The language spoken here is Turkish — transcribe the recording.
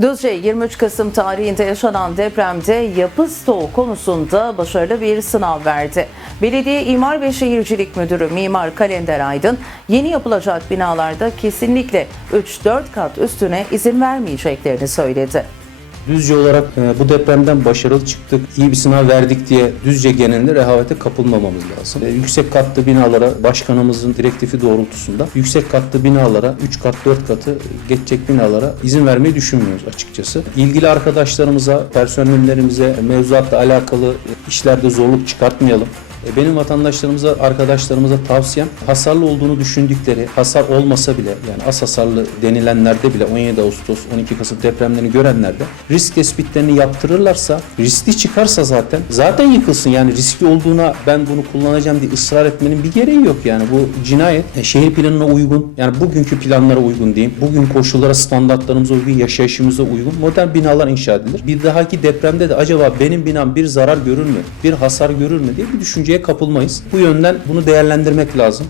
Düzce 23 Kasım tarihinde yaşanan depremde yapı stoğu konusunda başarılı bir sınav verdi. Belediye İmar ve Şehircilik Müdürü Mimar Kalender Aydın, yeni yapılacak binalarda kesinlikle 3-4 kat üstüne izin vermeyeceklerini söyledi. Düzce olarak e, bu depremden başarılı çıktık, iyi bir sınav verdik diye Düzce genelinde rehavete kapılmamamız lazım. E, yüksek katlı binalara başkanımızın direktifi doğrultusunda yüksek katlı binalara 3 kat 4 katı geçecek binalara izin vermeyi düşünmüyoruz açıkçası. İlgili arkadaşlarımıza, personellerimize mevzuatla alakalı işlerde zorluk çıkartmayalım. E, Benim vatandaşlarımıza, arkadaşlarımıza tavsiyem hasarlı olduğunu düşündükleri, hasar olmasa bile yani az hasarlı denilenlerde bile 17 Ağustos, 12 Kasım depremlerini görenlerde risk tespitlerini yaptırırlarsa, riskli çıkarsa zaten zaten yıkılsın yani riskli olduğuna ben bunu kullanacağım diye ısrar etmenin bir gereği yok yani bu cinayet e, şehir planına uygun yani bugünkü planlara uygun diyeyim, bugün koşullara standartlarımıza uygun, yaşayışımıza uygun modern binalar inşa edilir. Bir dahaki depremde de acaba benim binam bir zarar görür mü, bir hasar görür mü diye bir düşünceye kapılmayız. Bu yönden bunu değerlendirmek lazım.